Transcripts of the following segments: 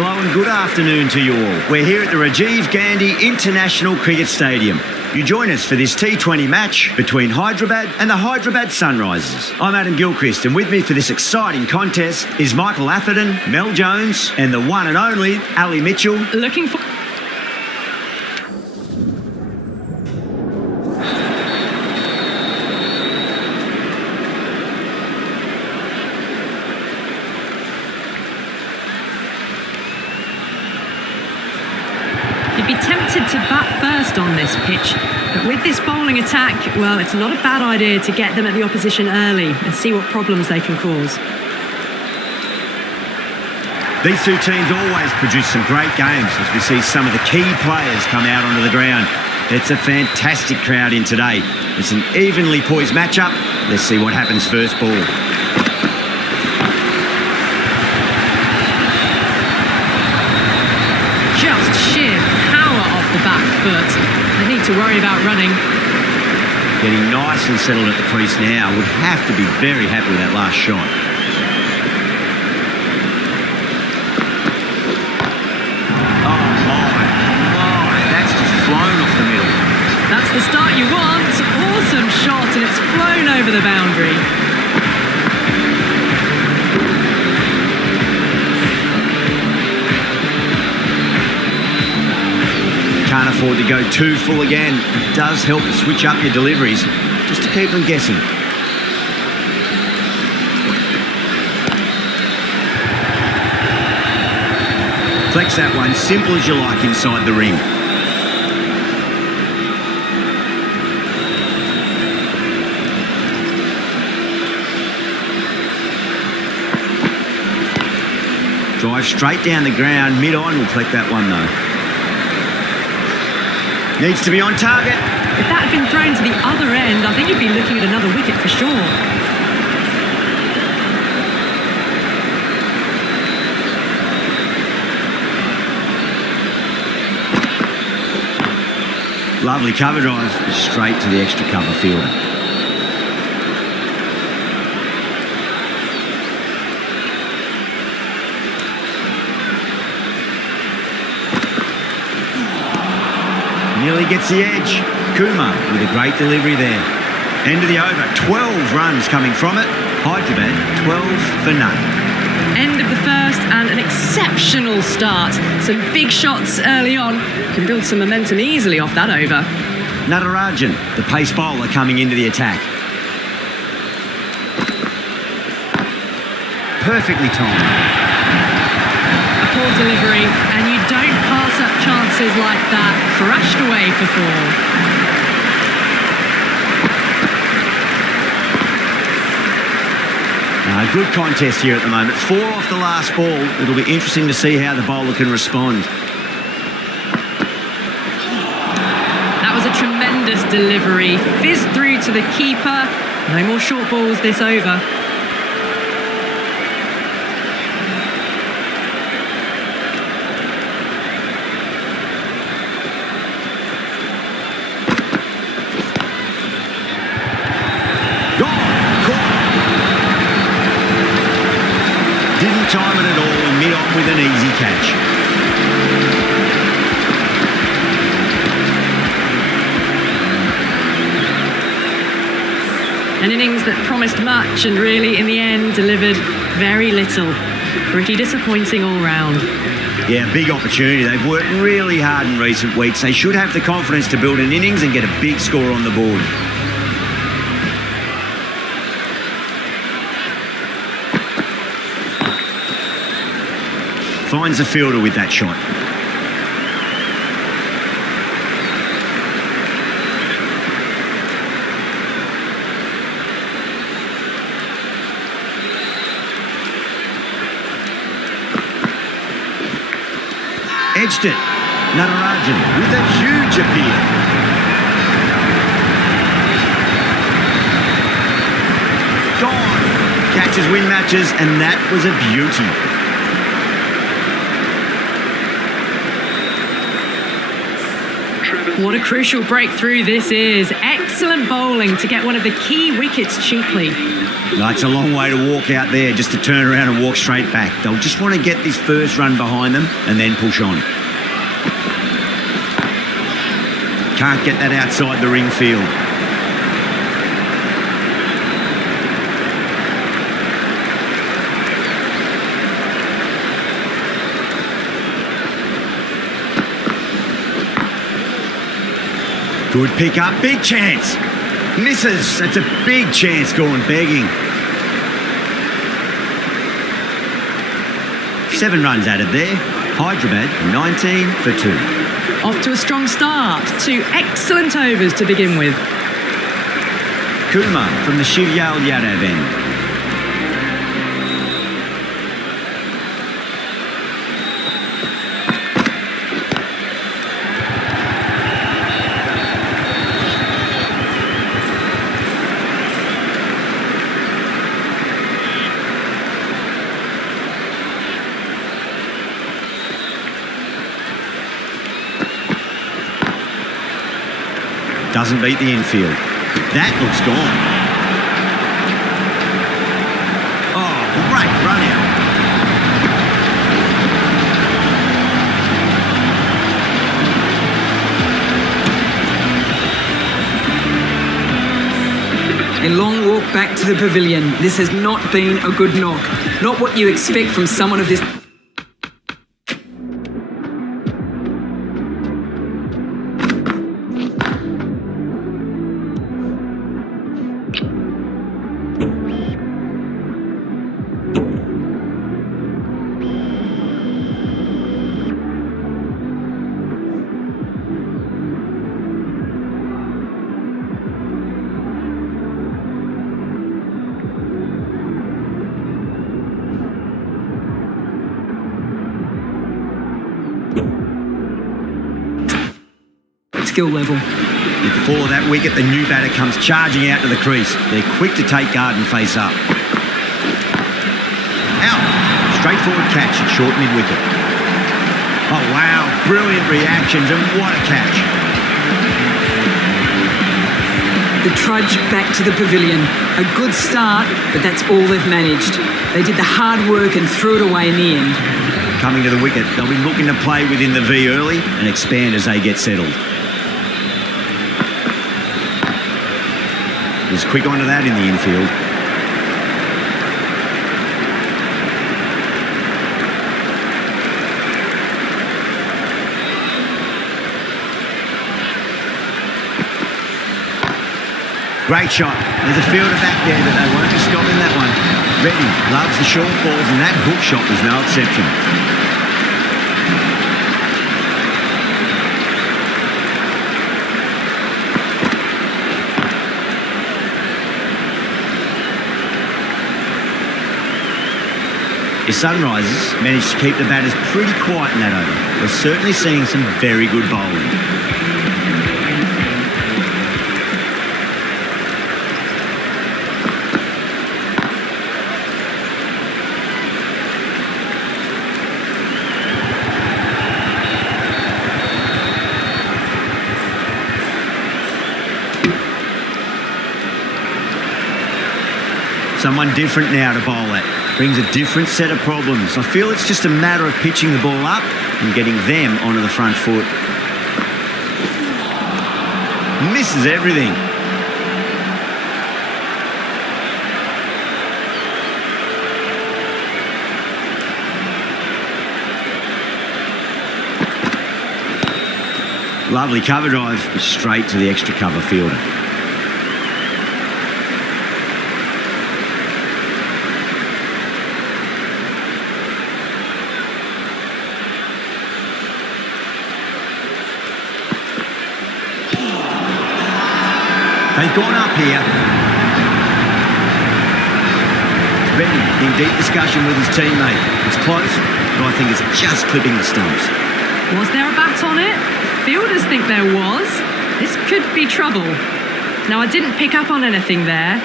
Hello and good afternoon to you all. We're here at the Rajiv Gandhi International Cricket Stadium. You join us for this T20 match between Hyderabad and the Hyderabad Sunrisers. I'm Adam Gilchrist, and with me for this exciting contest is Michael Atherton, Mel Jones and the one and only Ali Mitchell. Looking for... You'd be tempted to bat first on this pitch, but with this bowling attack, well, it's not a bad idea to get them at the opposition early and see what problems they can cause. These two teams always produce some great games as we see some of the key players come out onto the ground. It's a fantastic crowd in today. It's an evenly poised matchup. Let's see what happens first ball. Just sheer power off the back foot. They need to worry about running. Getting nice and settled at the crease now. Would have to be very happy with that last shot. Oh my, that's just flown off the middle. That's the start you want. Awesome shot, and it's flown over the boundary. Can't afford to go too full again. It does help to switch up your deliveries, just to keep them guessing. Flex that one, simple as you like inside the ring. Drive straight down the ground, mid-on will collect that one though. Needs to be on target. If that had been thrown to the other end, I think you'd be looking at another wicket for sure. Lovely cover drive, straight to the extra cover fielder. Nearly gets the edge. Kumar with a great delivery there. End of the over. 12 runs coming from it. Hyderabad 12 for none. End of the first and an exceptional start. Some big shots early on. Can build some momentum easily off that over. Natarajan, the pace bowler, coming into the attack. Perfectly timed. Poor delivery, and you don't pass up chances like that. Crashed away for four. Good contest here at the moment. 4 off the last ball. It'll be interesting to see how the bowler can respond. That was a tremendous delivery. Fizzed through to the keeper. No more short balls this over. Didn't time it at all, and mid-on with an easy catch. An innings that promised much and really, in the end, delivered very little. Pretty disappointing all round. Yeah, big opportunity. They've worked really hard in recent weeks. They should have the confidence to build an innings and get a big score on the board. Finds the fielder with that shot. Edged it. Natarajan with a huge appeal. Gone. Catches win matches, and that was a beauty. What a crucial breakthrough this is. Excellent bowling to get one of the key wickets cheaply. No, it's a long way to walk out there just to turn around and walk straight back. They'll just want to get this first run behind them and then push on. Can't get that outside the ring field. Good pick up, big chance. Misses, that's a big chance going begging. 7 runs added there. Hyderabad 19 for 2. Off to a strong start. 2 excellent overs to begin with. Kumar from the Shivyal Yadav end. Doesn't beat the infield. That looks gone. Oh, great run out. A long walk back to the pavilion. This has not been a good knock. Not what you expect from someone of this. Skill level. Before that wicket, the new batter comes charging out to the crease. They're quick to take guard and face up. Out. Straightforward catch at short mid-wicket. Oh, wow. Brilliant reactions and what a catch. The trudge back to the pavilion. A good start, but that's all they've managed. They did the hard work and threw it away in the end. Coming to the wicket, they'll be looking to play within the V early and expand as they get settled. Was quick onto that in the infield. Great shot. There's a fielder back there, but they won't be stopping that one. Reddy loves the short balls, and that hook shot was no exception. The Sunrisers managed to keep the batters pretty quiet in that over. We're certainly seeing some very good bowling. Someone different now to bowl at. Brings a different set of problems. I feel it's just a matter of pitching the ball up and getting them onto the front foot. Misses everything. Lovely cover drive, straight to the extra cover fielder. They've gone up here. Reddy in deep discussion with his teammate. It's close, but I think it's just clipping the stumps. Was there a bat on it? Fielders think there was. This could be trouble. Now, I didn't pick up on anything there.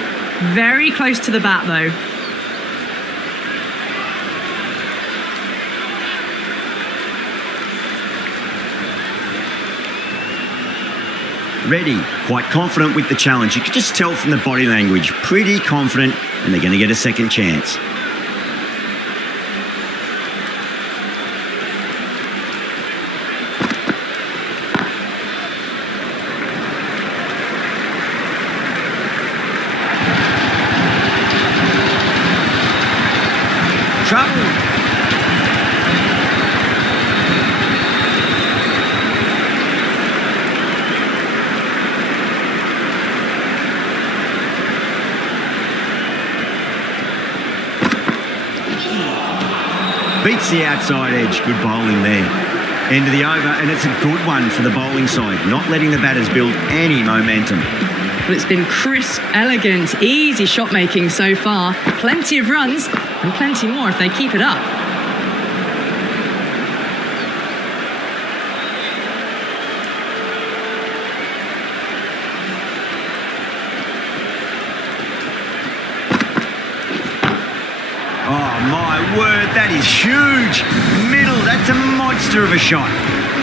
Very close to the bat, though. ready, quite confident with the challenge. You can just tell from the body language, pretty confident, and they're going to get a second chance. Trouble. Beats the outside edge. Good bowling there. End of the over, and it's a good one for the bowling side, not letting the batters build any momentum. Well, it's been crisp, elegant, easy shot making so far. Plenty of runs and plenty more if they keep it up. Oh my word, that is huge. Middle, that's a monster of a shot.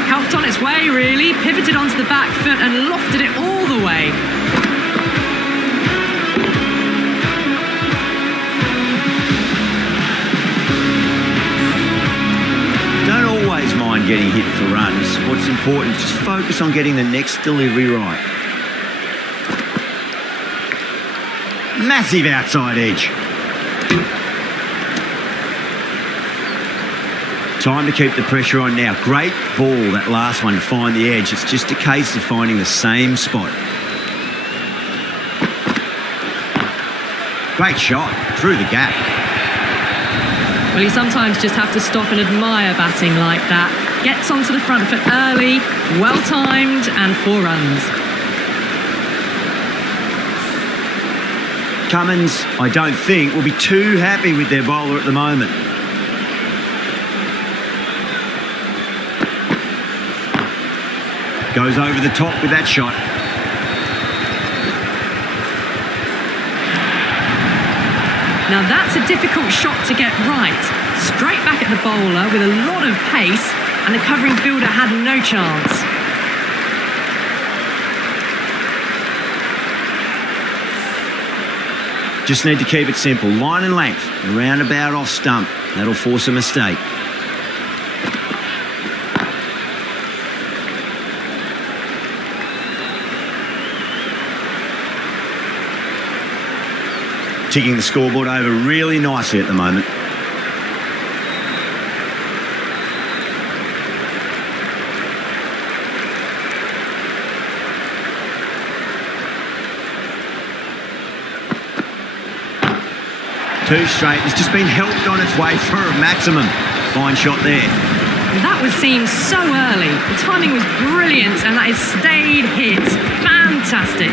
Helped on its way, really. Pivoted onto the back foot and lofted it all the way. Don't always mind getting hit for runs. What's important is just focus on getting the next delivery right. Massive outside edge. Time to keep the pressure on now. Great ball, that last one, to find the edge. It's just a case of finding the same spot. Great shot, through the gap. Well, you sometimes just have to stop and admire batting like that. Gets onto the front foot early, well-timed, and 4 runs. Cummins, I don't think, will be too happy with their bowler at the moment. Goes over the top with that shot. Now that's a difficult shot to get right. Straight back at the bowler with a lot of pace, and the covering fielder had no chance. Just need to keep it simple. Line and length, around about off stump. That'll force a mistake. Ticking the scoreboard over really nicely at the moment. Two straight. It's just been helped on its way for a maximum. Fine shot there. That was seen so early. The timing was brilliant, and that is stayed hit. Fantastic.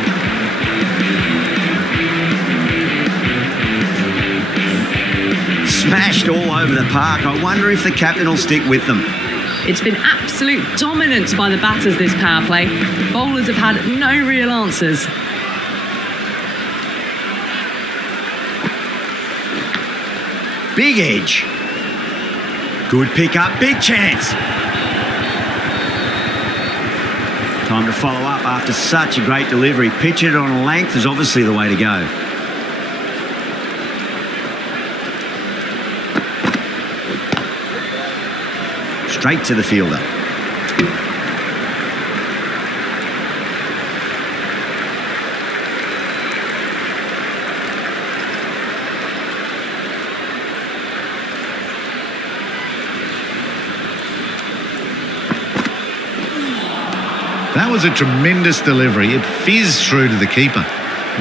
Smashed all over the park. I wonder if the captain will stick with them. It's been absolute dominance by the batters this power play. Bowlers have had no real answers. Big edge. Good pick up, big chance. Time to follow up after such a great delivery. Pitch it on length is obviously the way to go. Straight to the fielder. That was a tremendous delivery. It fizzed through to the keeper.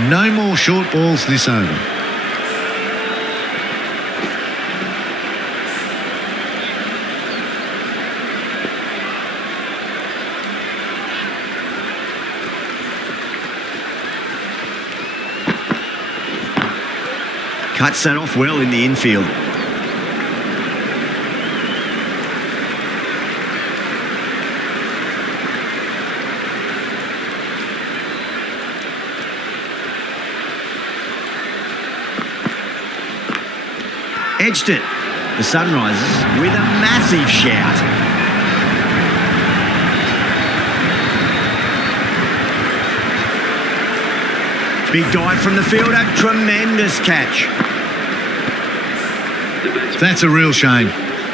No more short balls this over. Cuts that off well in the infield. Edged it. The Sunrisers with a massive shout. Big dive from the fielder. Tremendous catch. That's a real shame.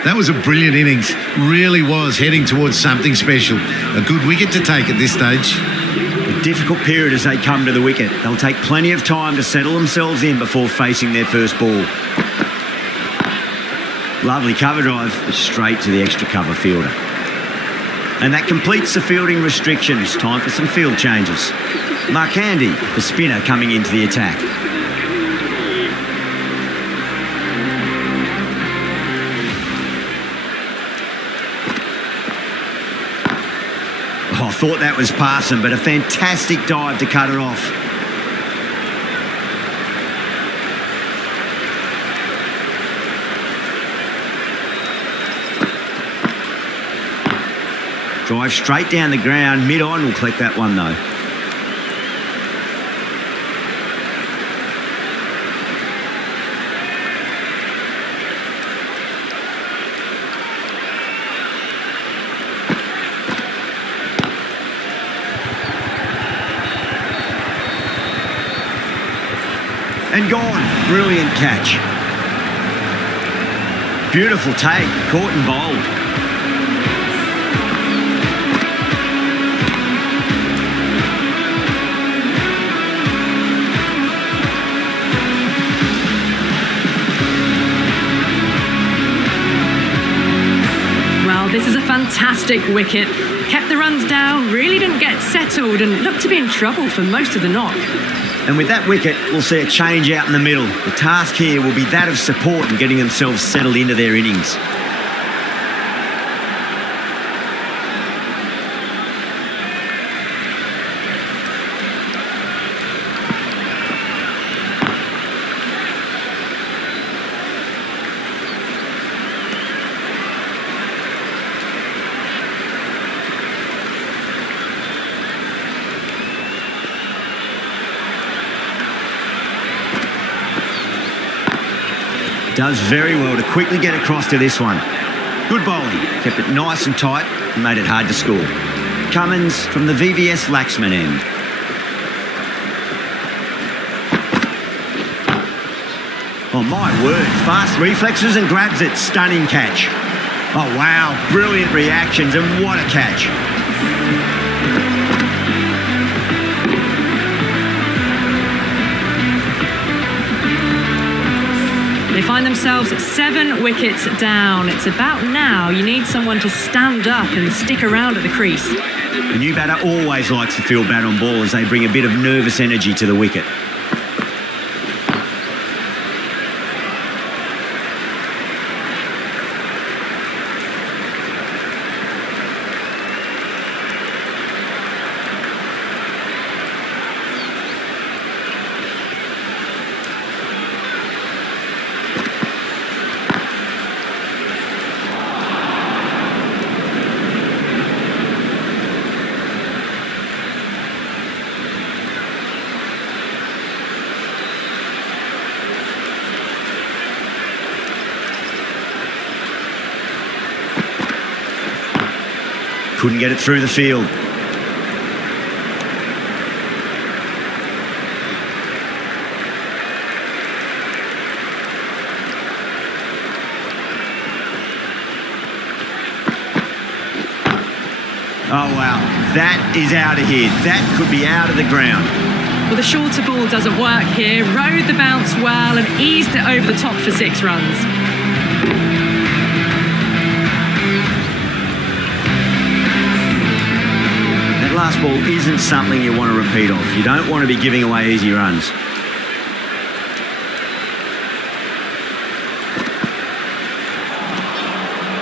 That was a brilliant innings. Really was heading towards something special. A good wicket to take at this stage. A difficult period as they come to the wicket. They'll take plenty of time to settle themselves in before facing their first ball. Lovely cover drive, straight to the extra cover fielder. And that completes the fielding restrictions. Time for some field changes. Mark Handy, the spinner, coming into the attack. Oh, I thought that was passing, but a fantastic dive to cut it off. Drive straight down the ground. Mid-on will collect that one, though. And gone. Brilliant catch. Beautiful take. Caught and bowled. This is a fantastic wicket. Kept the runs down, really didn't get settled and looked to be in trouble for most of the knock. And with that wicket, we'll see a change out in the middle. The task here will be that of support and getting themselves settled into their innings. Does very well to quickly get across to this one. Good bowling, kept it nice and tight and made it hard to score. Cummins from the VVS Laxman end. Oh my word, fast reflexes and grabs it, stunning catch. Oh wow, brilliant reactions and what a catch. They find themselves 7 wickets down. It's about now you need someone to stand up and stick around at the crease. The new batter always likes to field bat on ball as they bring a bit of nervous energy to the wicket. Couldn't get it through the field. Oh wow, that is out of here. That could be out of the ground. Well, the shorter ball doesn't work here. Rode the bounce well and eased it over the top for 6 runs. Last ball isn't something you want to repeat of. You don't want to be giving away easy runs.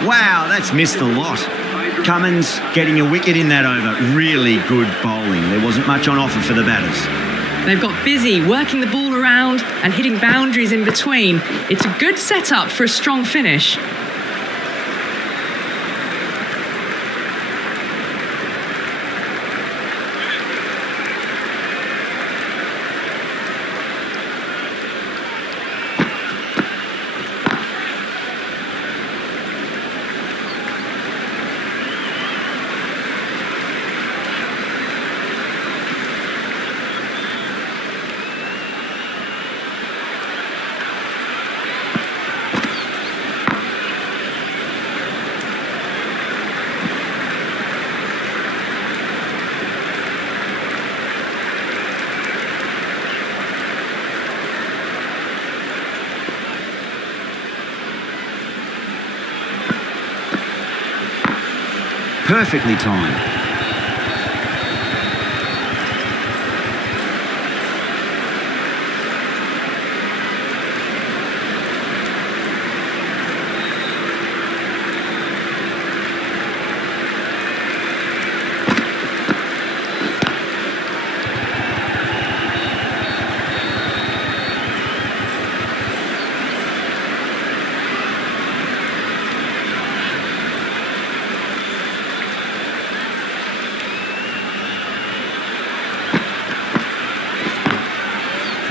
Wow, that's missed a lot. Cummins getting a wicket in that over. Really good bowling. There wasn't much on offer for the batters. They've got busy working the ball around and hitting boundaries in between. It's a good setup for a strong finish. perfectly timed.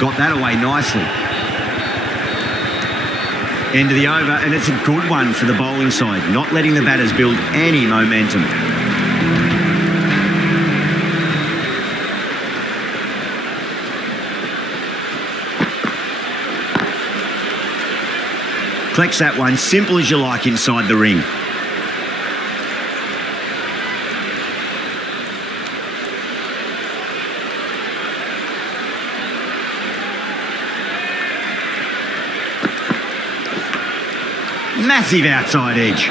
Got that away nicely. End of the over, and it's a good one for the bowling side, not letting the batters build any momentum. Collects that one, simple as you like inside the ring. Massive outside edge.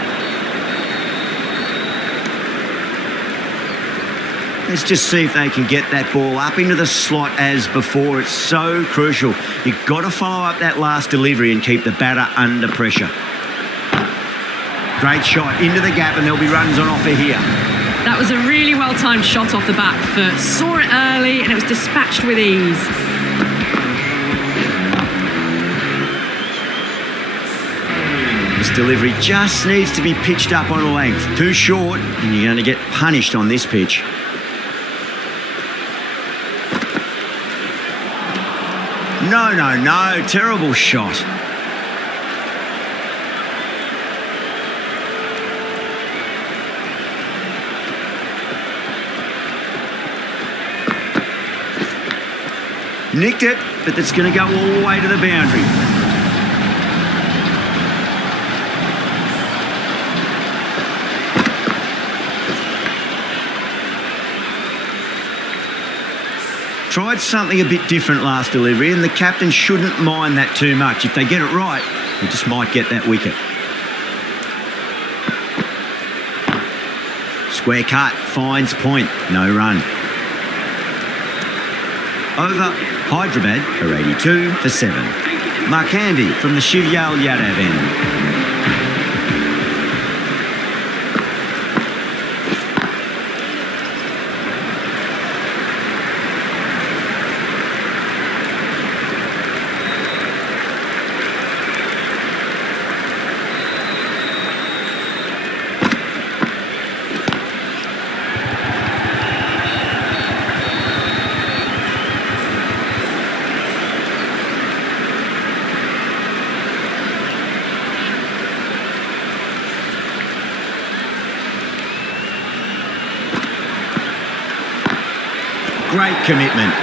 Let's just see if they can get that ball up into the slot as before. It's so crucial. You've got to follow up that last delivery and keep the batter under pressure. Great shot into the gap, and there'll be runs on offer here. That was a really well-timed shot off the back foot. Saw it early and it was dispatched with ease. This delivery just needs to be pitched up on a length. Too short, and you're going to get punished on this pitch. No, no, no. Terrible shot. Nicked it, but that's going to go all the way to the boundary. Tried something a bit different last delivery, and the captain shouldn't mind that too much. If they get it right, they just might get that wicket. Square cut, finds point, no run. Over, Hyderabad are 82 for 7. Markandi from the Shivyal Yadav end. Great commitment.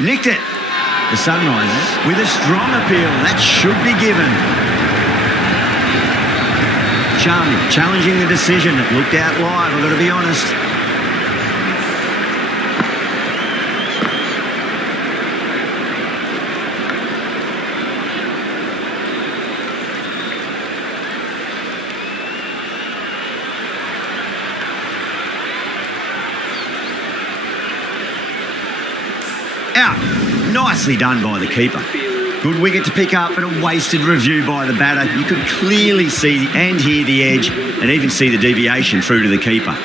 Nicked it. The Sunrisers with a strong appeal. That should be given. Charming, challenging the decision. It looked out live, I've got to be honest. Out. Nicely done by the keeper. Good wicket to pick up, but a wasted review by the batter. You could clearly see and hear the edge and even see the deviation through to the keeper.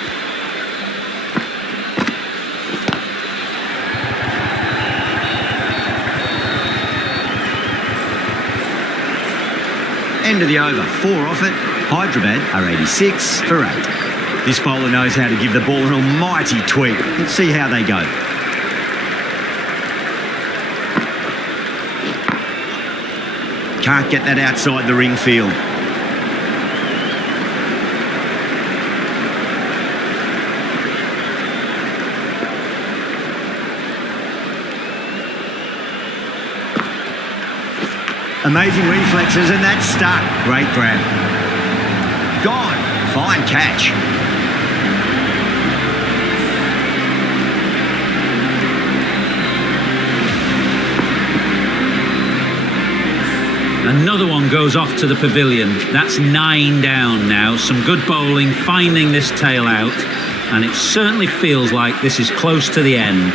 End of the over. 4 off it. Hyderabad are 86 for 8. This bowler knows how to give the ball an almighty tweak. Let's see how they go. Can't get that outside the ring field. Amazing reflexes, and that's stuck. Great grab. Gone. Fine catch. Another one goes off to the pavilion. That's 9 down now. Some good bowling, finding this tail out, and it certainly feels like this is close to the end.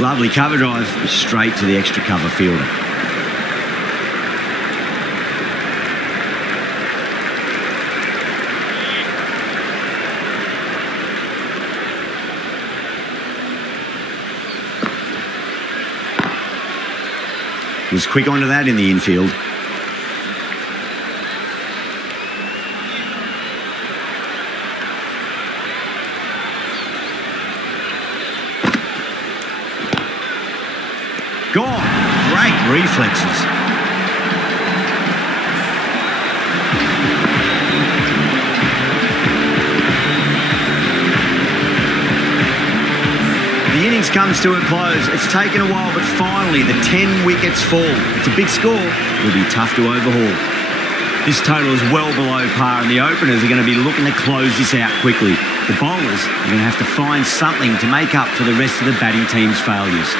Lovely cover drive, straight to the extra cover fielder. Was quick onto that in the infield. Gone. Great reflexes. The innings comes to a close. It's taken a while, but finally the 10 wickets fall. It's a big score. It'll be tough to overhaul. This total is well below par, and the openers are going to be looking to close this out quickly. The bowlers are going to have to find something to make up for the rest of the batting team's failures.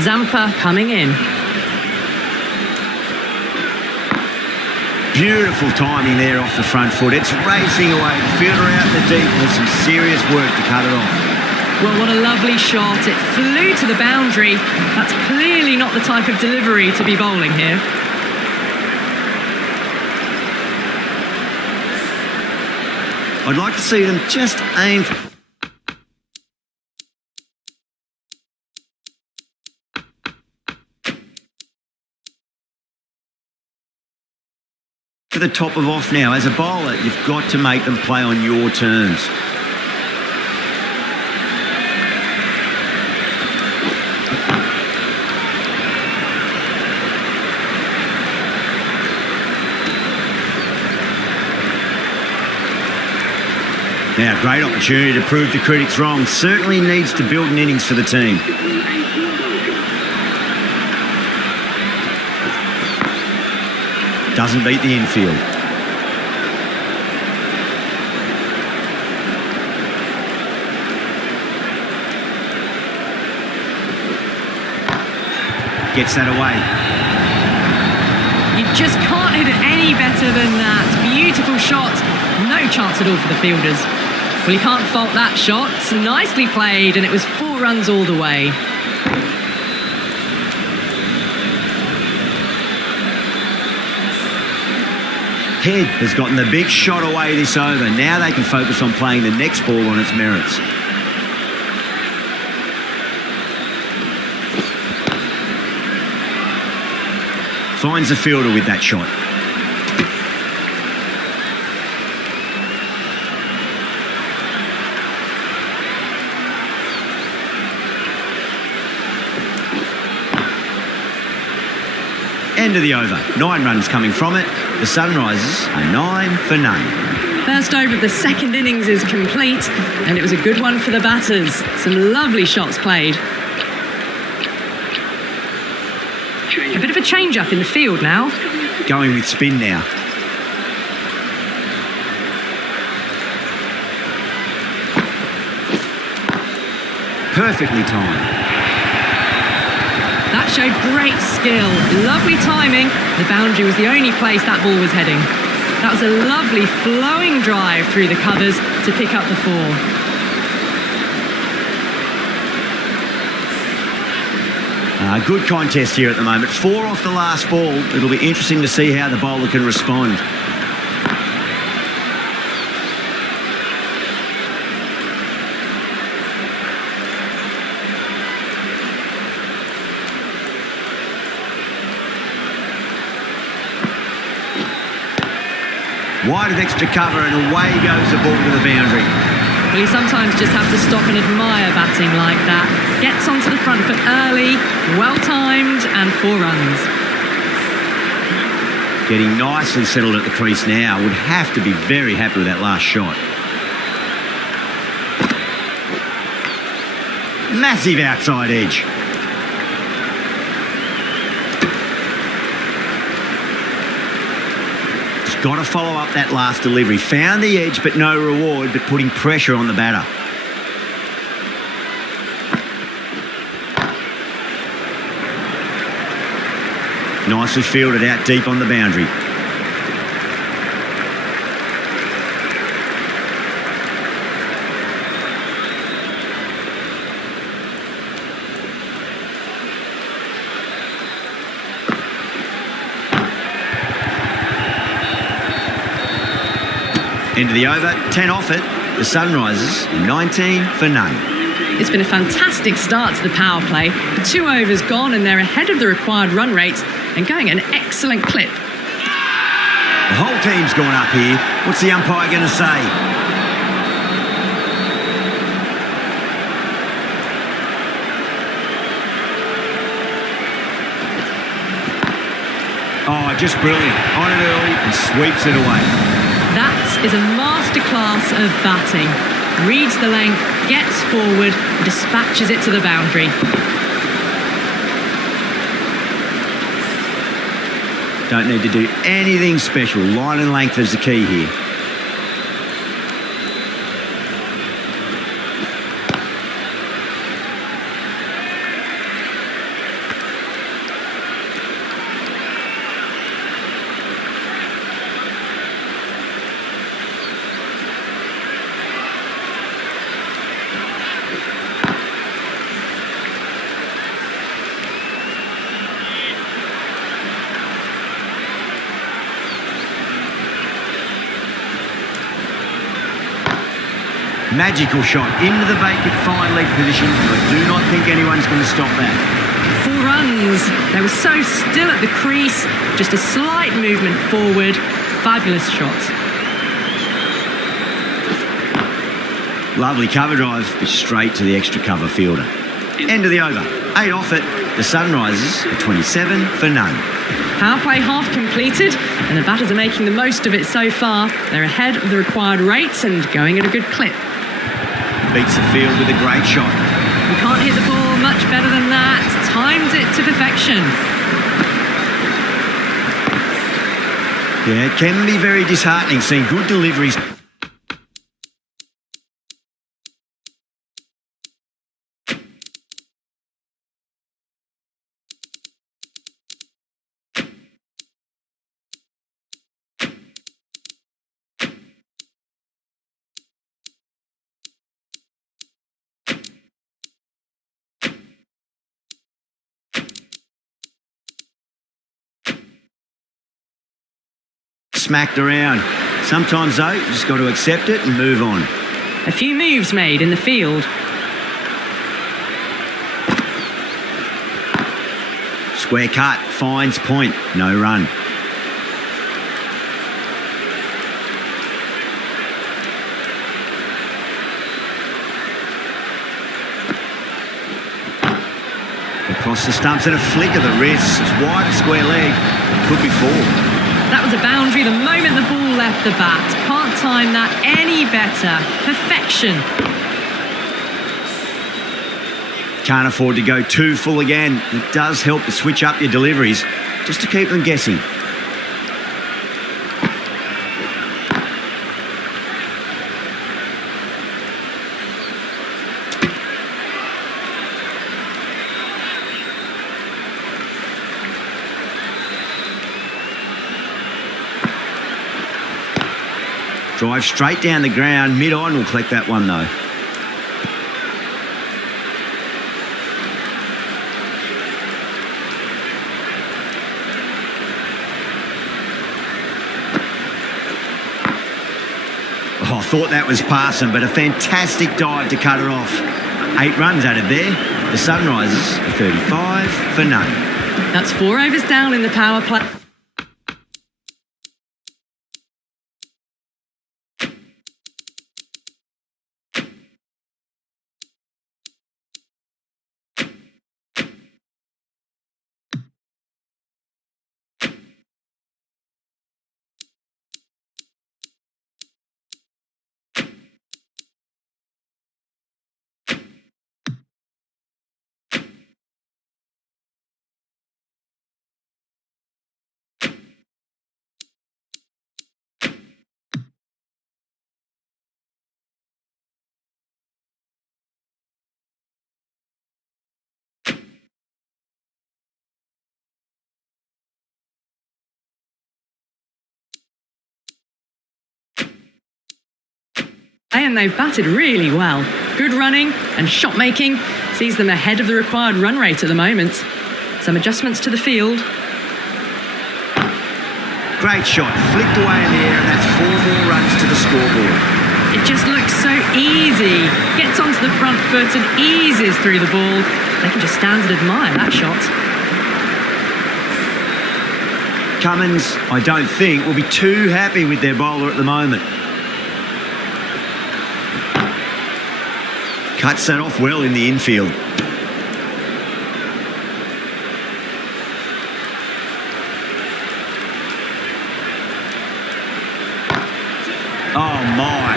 Zampa coming in. Beautiful timing there off the front foot. It's racing away. The fielder out in the deep with some serious work to cut it off. Well, what a lovely shot. It flew to the boundary. That's clearly not the type of delivery to be bowling here. I'd like to see them just aim for the top of off now. As a bowler, you've got to make them play on your terms. Now, great opportunity to prove the critics wrong. Certainly needs to build an innings for the team. Doesn't beat the infield. Gets that away. You just can't hit it any better than that. Beautiful shot. No chance at all for the fielders. Well, you can't fault that shot. Nicely played, and it was 4 runs all the way. Head has gotten the big shot away this over. Now they can focus on playing the next ball on its merits. Finds the fielder with that shot. End of the over. 9 runs coming from it. The Sunrisers are 9 for none. First over of the second innings is complete, and it was a good one for the batters. Some lovely shots played. A bit of a change-up in the field now. Going with spin now. Perfectly timed. That showed great skill. Lovely timing. The boundary was the only place that ball was heading. That was a lovely flowing drive through the covers to pick up the 4. Good contest here at the moment. 4 off the last ball. It'll be interesting to see how the bowler can respond. Wide of extra cover and away goes the ball to the boundary. Well, you sometimes just have to stop and admire batting like that. Gets onto the front foot early, well-timed, and 4 runs. Getting nicely settled at the crease now. Would have to be very happy with that last shot. Massive outside edge. Just got to follow up that last delivery. Found the edge, but no reward, but putting pressure on the batter. Nicely fielded out deep on the boundary. End of the over, 10 off it. The Sunrisers, 19 for none. It's been a fantastic start to the power play. 2 overs gone and they're ahead of the required run rates and going at an excellent clip. The whole team's gone up here. What's the umpire going to say? Oh, just brilliant. On it early and sweeps it away. That is a masterclass of batting. Reads the length, gets forward, and dispatches it to the boundary. Don't need to do anything special. Line and length is the key here. Magical shot into the vacant fine leg position. I do not think anyone's going to stop that. 4 runs. They were so still at the crease. Just a slight movement forward. Fabulous shot. Lovely cover drive, but straight to the extra cover fielder. End of the over. 8 off it. The Sunrisers are 27 for none. Power play half completed, and the batters are making the most of it so far. They're ahead of the required rates and going at a good clip. Beats the field with a great shot. You can't hit the ball much better than that. Timed it to perfection. Yeah, it can be very disheartening seeing good deliveries. Smacked around. Sometimes though, you just got to accept it and move on. A few moves made in the field. Square cut, finds point, no run. Across the stumps and a flick of the wrist. It's wide of square leg. Could be 4. That was a boundary the moment the ball left the bat. Can't time that any better. Perfection. Can't afford to go too full again. It does help to switch up your deliveries just to keep them guessing. Drive straight down the ground. Mid-on will collect that one though. Oh, I thought that was passing, but a fantastic dive to cut it off. 8 runs out of there. The Sunrisers are 35 for none. That's 4 overs down in the power play. And they've batted really well. Good running and shot making sees them ahead of the required run rate at the moment. Some adjustments to the field. Great shot, flicked away in the air, and that's 4 more runs to the scoreboard. It just looks so easy. Gets onto the front foot and eases through the ball. They can just stand and admire that shot. Cummins, I don't think, will be too happy with their bowler at the moment. Cuts that off well in the infield. Oh my,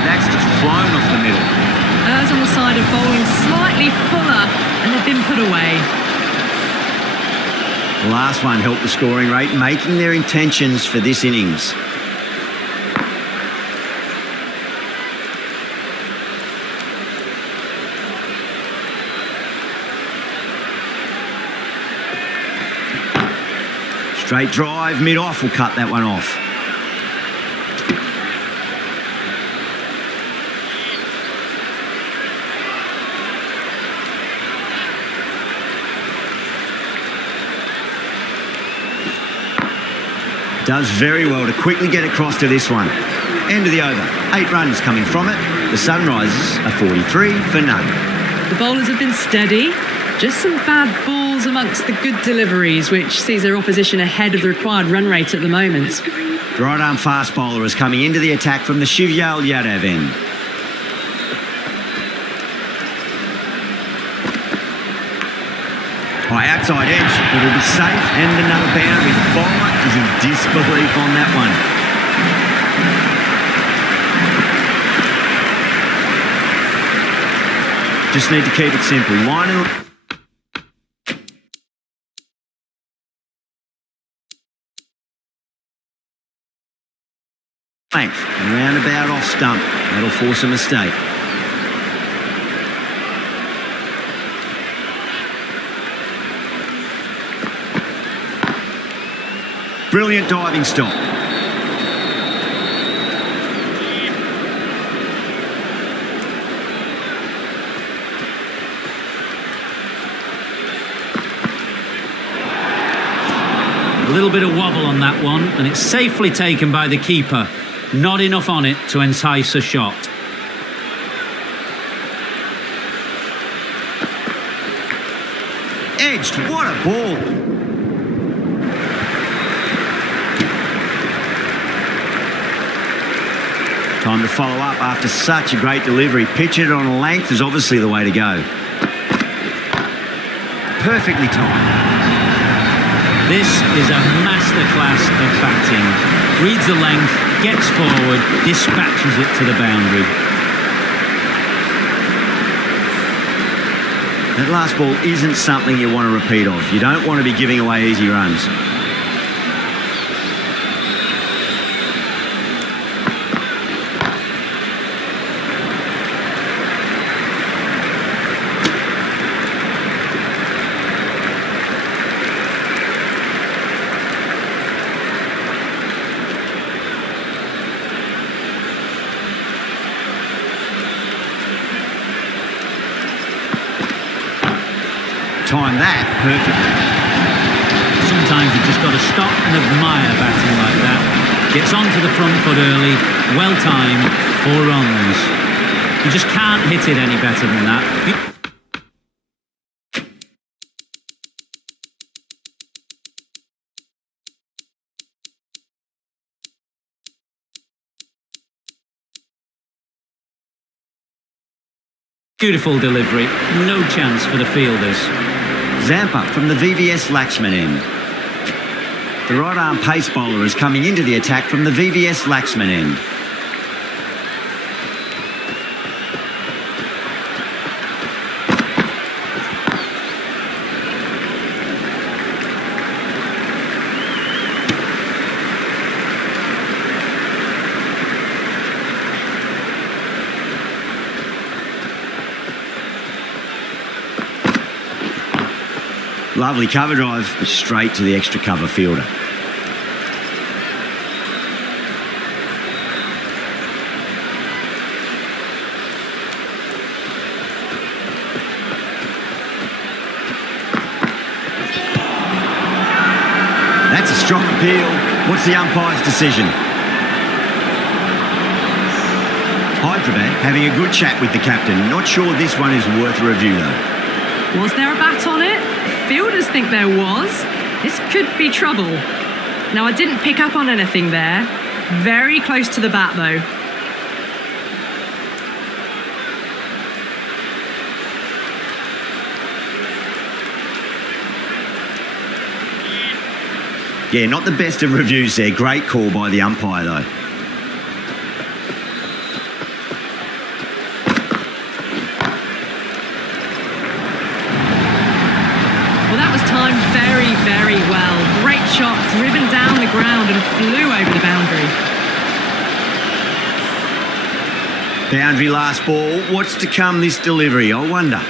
that's just flown off the middle. Errs on the side of bowling slightly fuller, and they've been put away. The last one helped the scoring rate, making their intentions for this innings. Straight drive, mid-off will cut that one off. Does very well to quickly get across to this one. End of the over. 8 runs coming from it. The Sunrisers are 43 for none. The bowlers have been steady. Just some bad balls amongst the good deliveries, which sees their opposition ahead of the required run rate at the moment. The right-arm fast bowler is coming into the attack from the Shivyal Yadav end. High outside edge, it'll be safe, and another boundary. The bowler is in disbelief on that one. Just need to keep it simple. Line and length, roundabout off stump. That'll force a mistake. Brilliant diving stop. A little bit of wobble on that one, and it's safely taken by the keeper. Not enough on it to entice a shot. Edged, what a ball. Time to follow up after such a great delivery. Pitch it on a length is obviously the way to go. Perfectly timed. This is a masterclass of batting. Reads the length, gets forward, dispatches it to the boundary. That last ball isn't something you want to repeat of. You don't want to be giving away easy runs. Time that perfectly. Sometimes you've just got to stop and admire batting like that. Gets onto the front foot early, well timed, 4 runs. You just can't hit it any better than that. Beautiful delivery, no chance for the fielders. Zampa from the VVS Laxman end. The right-arm pace bowler is coming into the attack from the VVS Laxman end. Lovely cover drive, straight to the extra cover fielder. strong appeal. What's the umpire's decision? Hyderabad having a good chat with the captain. Not sure this one is worth a review though. Was there a bat on it? Fielders think there was. This could be trouble. Now, I didn't pick up on anything there. Very close to the bat though. Yeah, not the best of reviews there. Great call by the umpire though. Well, that was timed very, very well. Great shot, driven down the ground and flew over the boundary. Boundary last ball. What's to come this delivery, I wonder?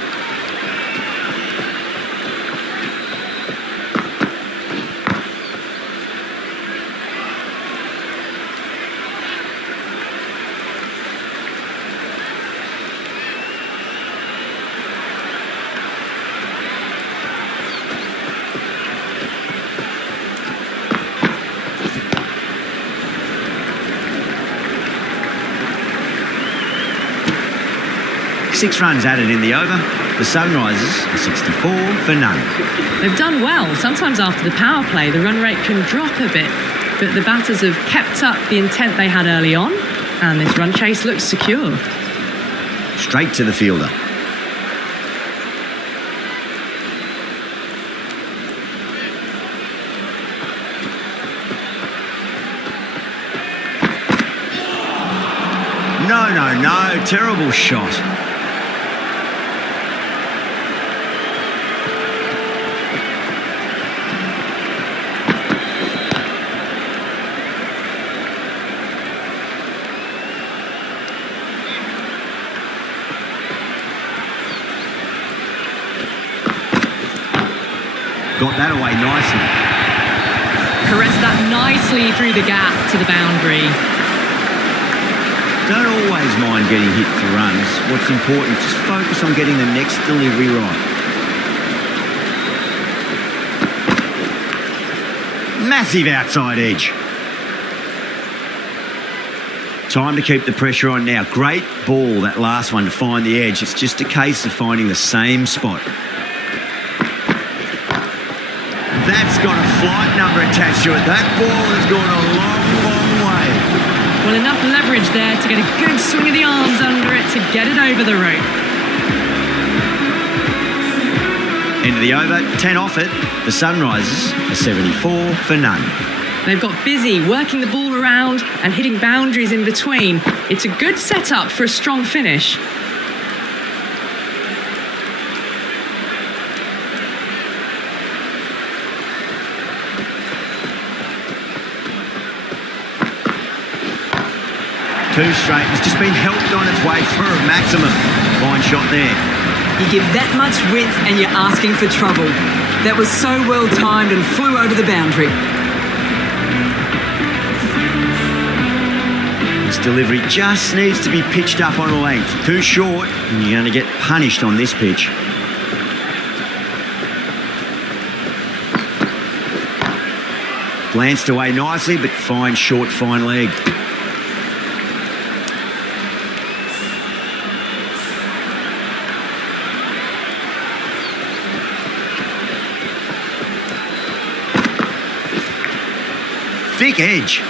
Six runs added in the over. The Sunrisers are 64 for none. They've done well. Sometimes after the power play, the run rate can drop a bit, but the batters have kept up the intent they had early on, and this run chase looks secure. Straight to the fielder. No. Terrible shot. Got that away nicely. Caressed that nicely through the gap to the boundary. Don't always mind getting hit for runs. What's important, just focus on getting the next delivery right. Massive outside edge. Time to keep the pressure on now. Great ball, that last one, to find the edge. It's just a case of finding the same spot. That's got a flight number attached to it. That ball has gone a long, long way. Well, enough leverage there to get a good swing of the arms under it to get it over the rope. End of the over, 10 off it. The Sunrisers are 74 for none. They've got busy working the ball around and hitting boundaries in between. It's a good setup for a strong finish. Two straight. It's just been helped on its way for a maximum. Fine shot there. You give that much width and you're asking for trouble. That was so well timed and flew over the boundary. This delivery just needs to be pitched up on a length. Too short, and you're going to get punished on this pitch. Glanced away nicely, but fine short, fine leg. Thick edge.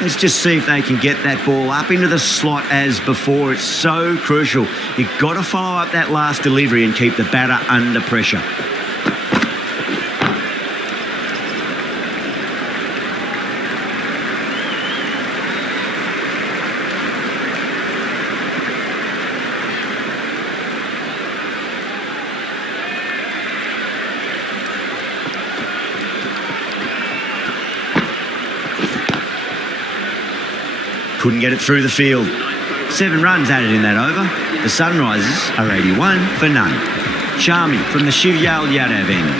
Let's just see if they can get that ball up into the slot as before. It's so crucial. You've got to follow up that last delivery and keep the batter under pressure. Couldn't get it through the field. 7 runs added in that over. The Sunrisers are 81 for none. Shami from the Shivyal Yadav end.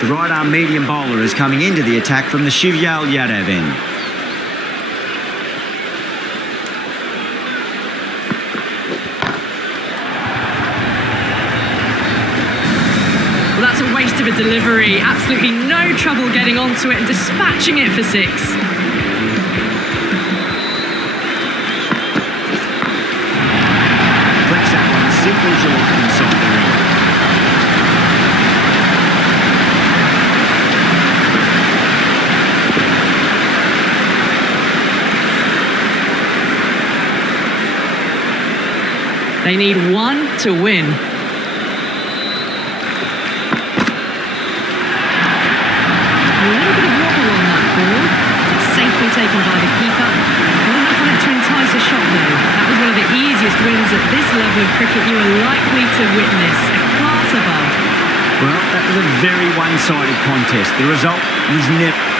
The right arm medium bowler is coming into the attack from the Shivyal Yadav end. Well, that's What a waste of a delivery. Absolutely no trouble getting onto it and dispatching it for 6. Flex that one, simple as you like inside the ring. They need 1 to win. A little bit of wobble on that ball. It's safely taken by the keeper. We'll have find it to entice a shot though. That was one of the easiest wins at this level of cricket you are likely to witness. A class above. Well, that was a very one-sided contest. The result was never...